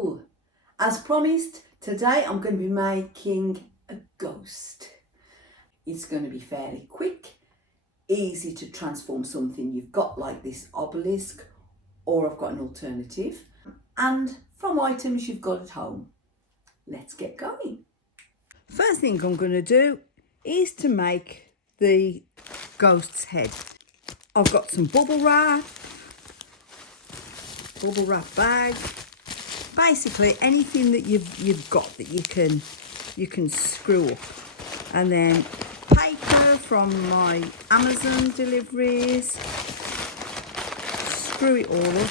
Hello! As promised, today I'm going to be making a ghost. It's going to be fairly quick, easy to transform something you've got like this obelisk, or I've got an alternative, and from items you've got at home. Let's get going. First thing I'm going to do is to make the ghost's head. I've got some bubble wrap bag, basically anything that you've got that you can screw up, and then paper from my Amazon deliveries. Screw it all up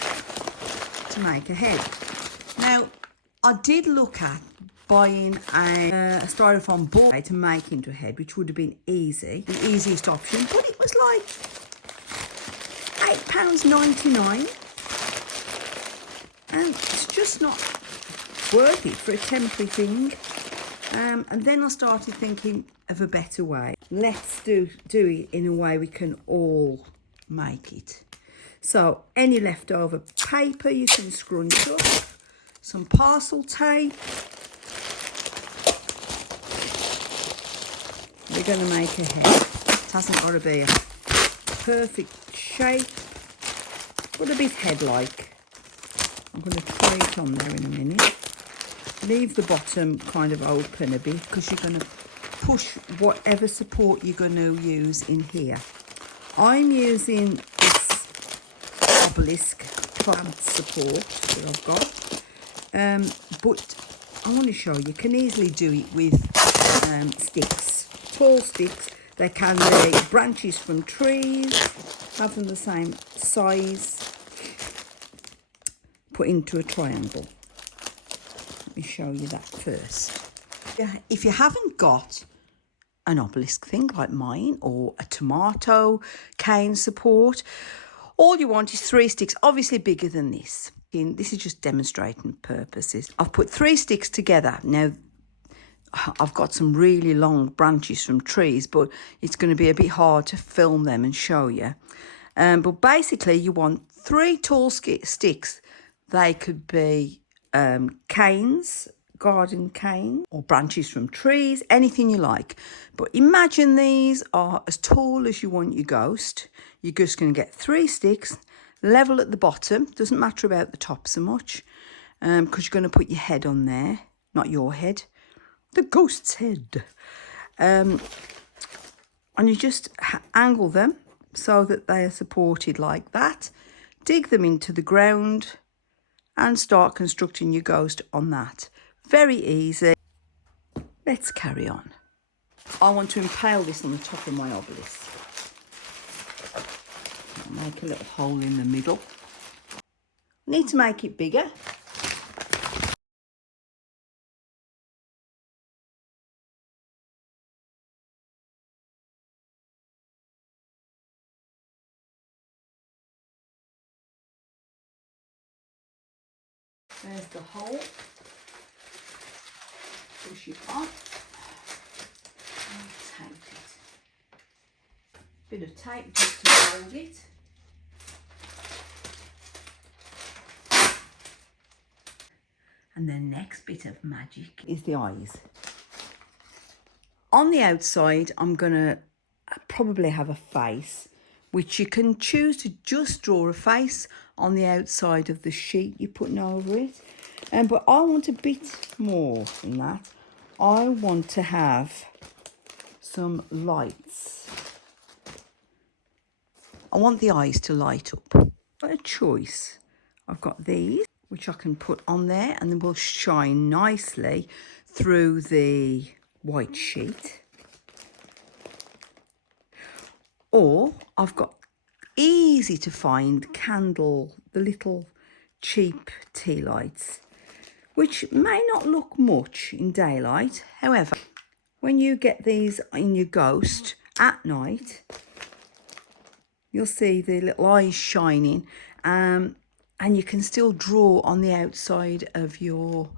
to make a head. Now I did look at buying a styrofoam ball to make into a head, which would have been the easiest option, but it was like £8.99, and it's just not worth it for a temporary thing. And then I started thinking of a better way. Let's do it in a way we can all make it. So any leftover paper you can scrunch up, some parcel tape. We're going to make a head. It hasn't got to be a perfect shape, but a bit head-like. I'm going to try it on there in a minute. Leave the bottom kind of open a bit because you're going to push whatever support you're going to use in here. I'm using this obelisk plant support that I've got, but I want to show you can easily do it with sticks, tall sticks. They can be branches from trees, have them the same size, put into a triangle. Let me show you that first. If you haven't got an obelisk thing like mine, or a tomato cane support, all you want is 3 sticks, obviously bigger than this. This is just demonstrating purposes. I've put 3 sticks together. Now, I've got some really long branches from trees, but it's going to be a bit hard to film them and show you. But basically, you want 3 tall sticks. They could be canes, garden cane, or branches from trees, anything you like. But imagine these are as tall as you want your ghost. You're just going to get 3 sticks, level at the bottom. Doesn't matter about the top so much, because you're going to put your head on there, not your head, the ghost's head. And you just angle them so that they are supported like that. Dig them into the ground and start constructing your ghost on that. Very easy. Let's carry on. I want to impale this on the top of my obelisk. I'll make a little hole in the middle. Need to make it bigger. There's the hole. Push it on and tape it. Bit of tape just to hold it. And the next bit of magic is the eyes. On the outside, I'm going to probably have a face, which you can choose to just draw a face on the outside of the sheet you're putting over it. But I want a bit more than that. I want to have some lights. I want the eyes to light up. Got a choice. I've got these, which I can put on there, and they will shine nicely through the white sheet. Or I've got easy to find candle, the little cheap tea lights, which may not look much in daylight. However, when you get these in your ghost at night, you'll see the little eyes shining, and you can still draw on the outside of your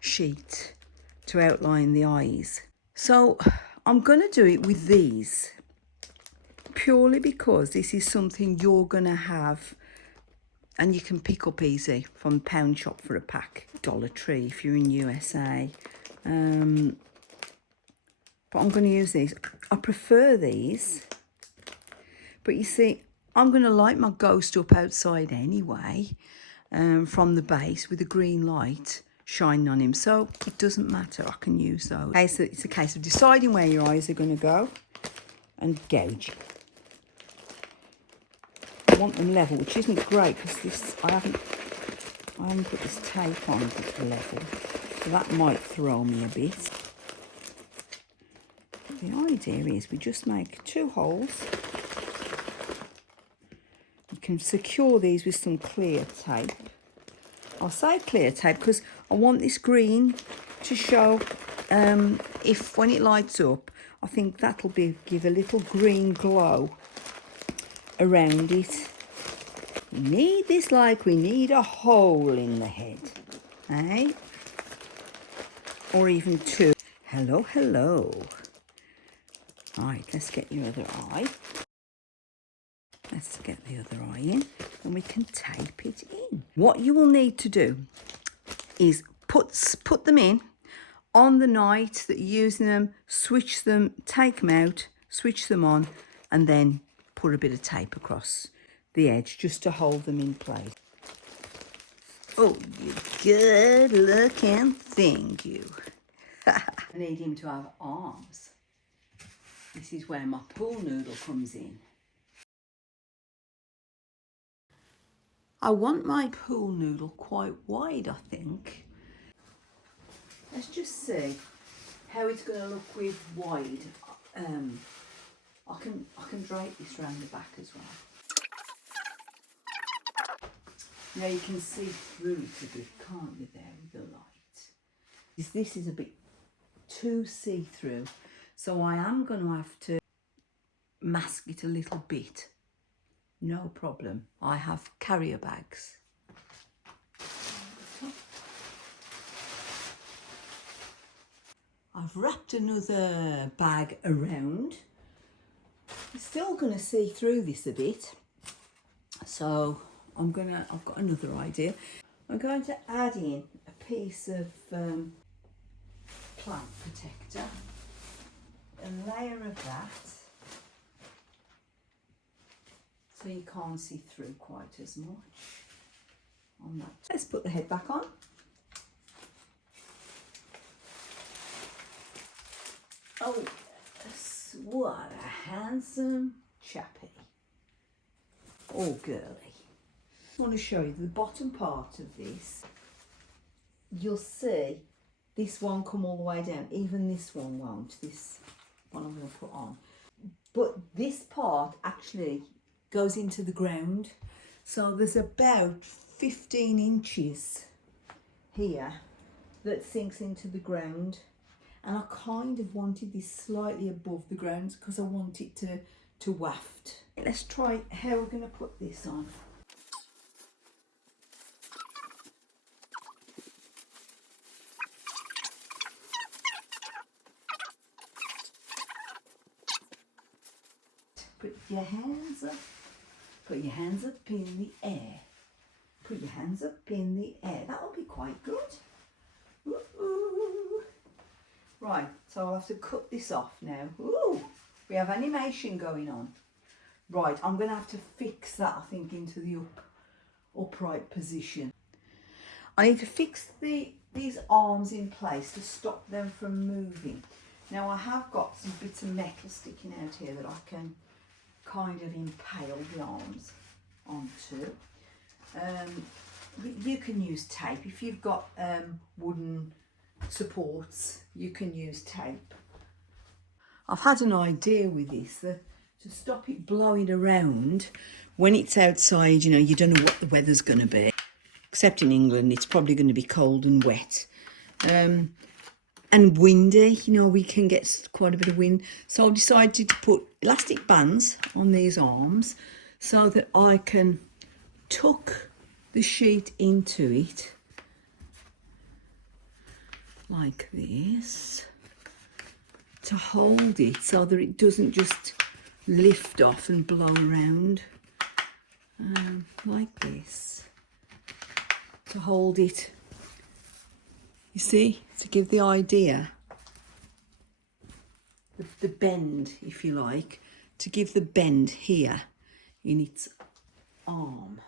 sheet to outline the eyes. So I'm going to do it with these, purely because this is something you're going to have And you can pick up easy from pound shop for a pack. Dollar Tree if you're in USA. But I'm going to use these. I prefer these. But you see, I'm going to light my ghost up outside anyway, from the base with a green light shining on him. So it doesn't matter, I can use those. Okay, so it's a case of deciding where your eyes are going to go and gouging. I want them level, which isn't great because this I haven't put this tape on level, so that might throw me a bit. The idea is we just make 2 holes. You can secure these with some clear tape. I'll say clear tape because I want this green to show, if when it lights up, I think that'll give a little green glow around it. We need this like we need a hole in the head, eh? Or even 2. Hello, hello. Right, let's get your other eye. Let's get the other eye in and we can tape it in. What you will need to do is put them in on the night that you're using them, switch them, take them out, switch them on, and then put a bit of tape across the edge just to hold them in place. Oh, you good looking thing, you. I need him to have arms. This is where my pool noodle comes in. I want my pool noodle quite wide, I think. Let's just see how it's going to look with wide. I can drape this around the back as well. Now you can see through it a bit, can't you, there with the light. This is a bit too see-through, so I am going to have to mask it a little bit. No problem. I have carrier bags. I've wrapped another bag around. I'm still going to see through this a bit, so I've got another idea. I'm going to add in a piece of plant protector, a layer of that, so you can't see through quite as much on that. Let's put the head back on. Oh yes, what a handsome chappy. Oh girly. I want to show you the bottom part of this. You'll see this won't come all the way down, even this one won't, this one I'm going to put on. But this part actually goes into the ground, so there's about 15 inches here that sinks into the ground, and I kind of wanted this slightly above the ground because I want it to waft. Let's try how we're going to put this on. Put your hands up. Put your hands up in the air. Put your hands up in the air. That will be quite good. Ooh. Right, so I'll have to cut this off now. Ooh, we have animation going on. Right, I'm going to have to fix that, I think, into the upright position. I need to fix these arms in place to stop them from moving. Now I have got some bits of metal sticking out here that I can kind of impale the arms onto. You can use tape. If you've got wooden supports, you can use tape. I've had an idea with this, to stop it blowing around when it's outside. You know, you don't know what the weather's going to be. Except in England, it's probably going to be cold and wet. And windy, you know, we can get quite a bit of wind. So I've decided to put elastic bands on these arms so that I can tuck the sheet into it like this to hold it so that it doesn't just lift off and blow around like this. to hold it. You see, to give the idea, the bend, if you like, to give the bend here in its arm.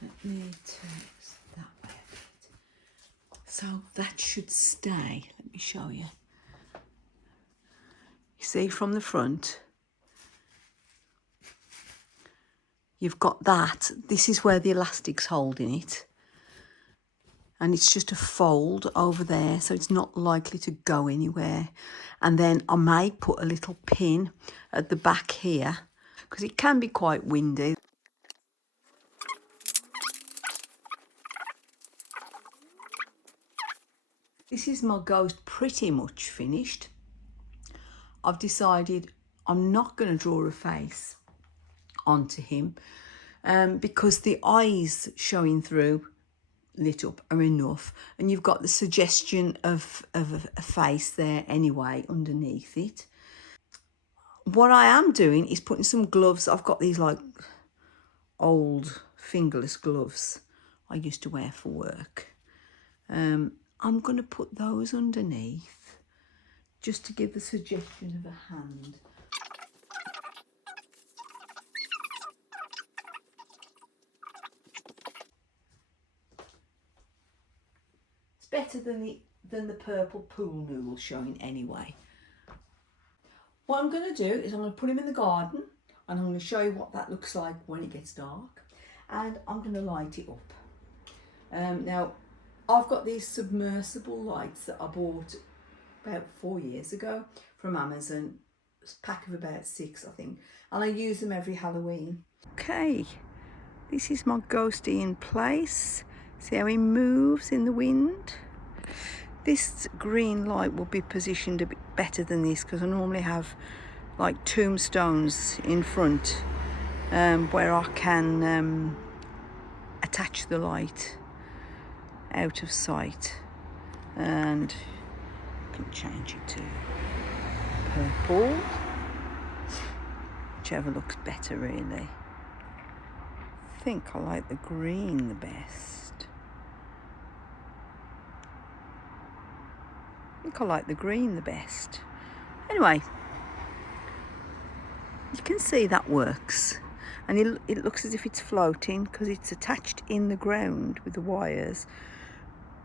Let me turn this that way a bit. So that should stay. Let me show you. You see from the front, you've got that. This is where the elastic's holding it. And it's just a fold over there, so it's not likely to go anywhere. And then I may put a little pin at the back here, because it can be quite windy. This is my ghost pretty much finished. I've decided I'm not going to draw a face onto him because the eyes showing through lit up are enough, and you've got the suggestion of a face there anyway underneath it. What I am doing is putting some gloves. I've got these like old fingerless gloves I used to wear for work. I'm going to put those underneath just to give the suggestion of a hand. It's better than the purple pool noodle showing anyway. What I'm going to do is I'm going to put him in the garden, and I'm going to show you what that looks like when it gets dark, and I'm going to light it up. Now, I've got these submersible lights that I bought about 4 years ago from Amazon. It's a pack of about 6, I think, and I use them every Halloween. Okay, this is my ghosty in place. See how he moves in the wind? This green light will be positioned a bit better than this, because I normally have like tombstones in front where I can attach the light out of sight, and I can change it to purple, whichever looks better really. I think I like the green the best. I think I like the green the best. Anyway, you can see that works, and it looks as if it's floating because it's attached in the ground with the wires,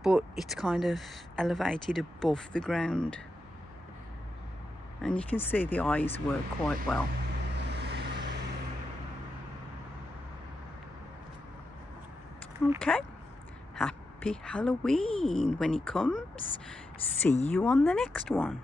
but it's kind of elevated above the ground, and you can see the eyes work quite well. Okay, happy Halloween when it comes. See you on the next one.